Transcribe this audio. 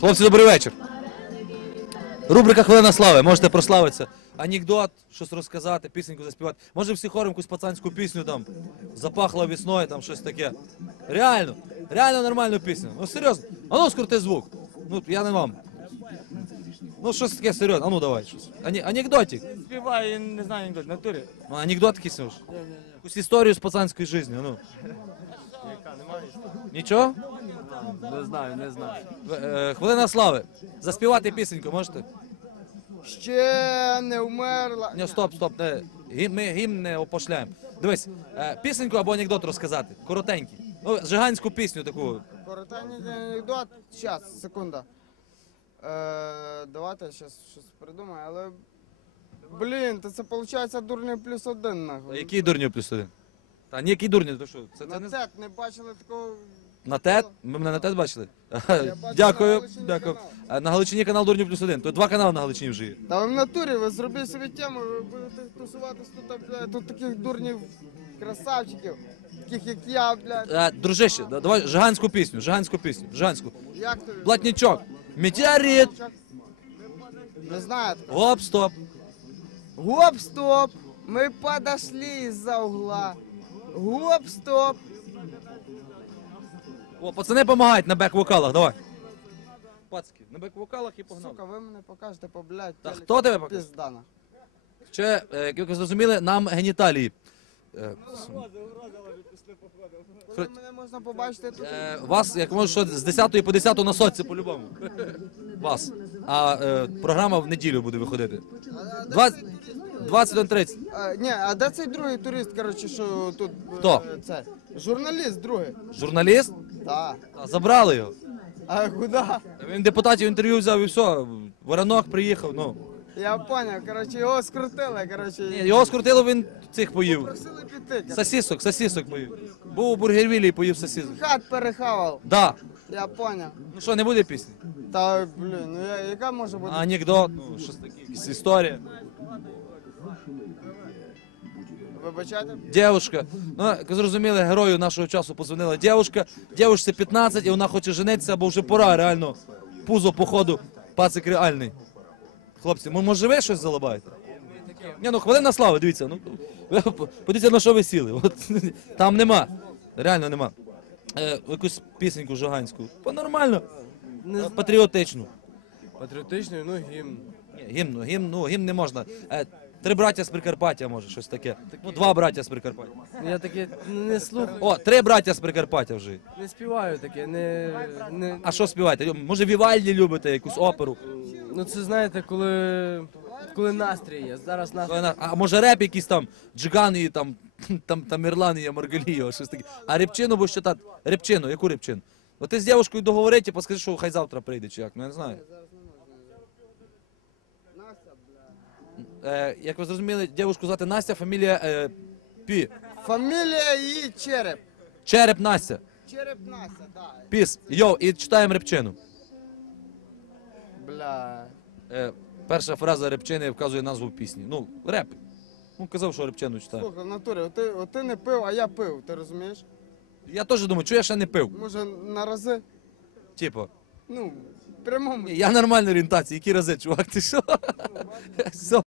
Хлопці, добрий вечір. Рубрика Хвилина слави. Можете прославитися. Анекдот, щось розказати, пісеньку заспівати. Може всі хором якусь пацанську пісню там запахло весною, там щось таке. Реально, реально нормальну пісню. Ну серйозно. А ну скрути звук. Ну, я не вам. Ну, щось таке серйозно. А ну давай щось. Ані, анекдотик. Співаю, я не знаю анекдот, в натурі. Ну, анекдот якийсь. Якусь історію з пацанської житті, ну. Нічого? Не знаю, не знаю. Е, Хвилина слави. Заспівати пісеньку можете? Ще не вмерла. Ні, стоп, стоп, не. Ми гімн не опошляємо. Дивись, е, пісеньку або анекдот розказати. Коротенький. Ну, жиганську пісню таку. Коротенький анекдот. Щас, секунда. Е, давайте щас щось придумаю, але. Блін, то це виходить дурний плюс один нахуй. Який дурню плюс один? Та ні, який дурню, то що? Це, це На не... тет не бачили такого. На тет? Ми мене на тет бачили? бачив Дякую, на Галичині дякую. канал. А На Галичині канал Дурню плюс один. Тут два канали на Галичині вже є. Та ви в натурі, ви зробіть собі тему, ви будете тусуватись тут, блядь, тут таких дурнів, красавчиків, таких як я, блядь. Е, дружище, да- давай жиганську пісню, жиганську пісню, жиганську. Як тобі? Блатнічок. Метеорит. Не знаю. Гоп, стоп. Гоп, стоп, мы подошли из-за угла. Гоп, стоп. О, пацани допомагають на бек-вокалах, давай. Пацки, на бек-вокалах і погнали. Сука, ви мене покажете по блядь. Та хто тебе покаже? Піздана. Ще, е, як ви зрозуміли, нам геніталії. Е, Коли мене можна побачити тут? е, вас, як може, що з 10 по 10 на соці по-любому. Вас. А е, програма в неділю буде виходити. 20 21.30. А, ні, а де цей другий турист, коротше, що тут? е, Хто? Це. Журналіст другий. Журналіст? Так. Та, Забрали його. А куди? Він депутатів інтерв'ю взяв і все. Воронок приїхав. Ну. Я поняв, коротше, його скрутили, коротше. Ні, його скрутило, він цих поїв. Просили піти. коротше. Сосісок, сосісок поїв. Був у бургервілі і поїв сосісок. Хат перехавав. Да. Я поняв. Ну що, не буде пісні? Та, блін, ну я- яка може бути? Анекдот, ну щось таке, якась історія. Вибачайте? Дівушка. Ну, як зрозуміли, герою нашого часу позвонила дівушка. Дівушці 15 і вона хоче женитися, бо вже пора, реально. Пузо, походу, пацик реальний. Хлопці, мо- може ви щось залабаєте? Ні, ну хвилина слави, дивіться. Ну, ви подивіться, на що ви сіли. От, там нема. Реально нема. Е, якусь пісеньку жаганську. По нормально. Е, Патріотичну. Патріотичний, ну гімн. Ні, гімн, ну, гімн, ну, гімн не можна. Е, три браття з Прикарпаття, може, щось таке. Ну, два браття з Прикарпаття. Я таке не слухаю, О, три браття з Прикарпаття вже. не співаю таке, не, не. А що співаєте? Може, Вівальді любите, якусь оперу? Ну це знаєте, коли. Коли настрій є. Зараз настрій. А може реп якийсь там, Джигани, там, там, там Ірландія, Маргалієва, щось таке. А репчину будеш читати? Репчину, яку репчину? От ти з дівчиною договори, типу, скажи, що хай завтра прийде, чи як, ну я не знаю. Е, як ви зрозуміли, дівчинку звати Настя, фамілія е, Пі. Фамілія її Череп. Череп Настя. Череп Настя, да. Піс. Йоу, і читаємо репчину. Бля. Е, перша фраза репчини вказує назву пісні. Ну, реп. Ну, казав, що репчину читаю. Слухай, в натурі, от ти, от ти не пив, а я пив, ти розумієш? Я теж думаю, чого я ще не пив. Може, на рази? Типу, Ну, в прямому. я нормальної орієнтації, які рази, чувак, ти що? Все,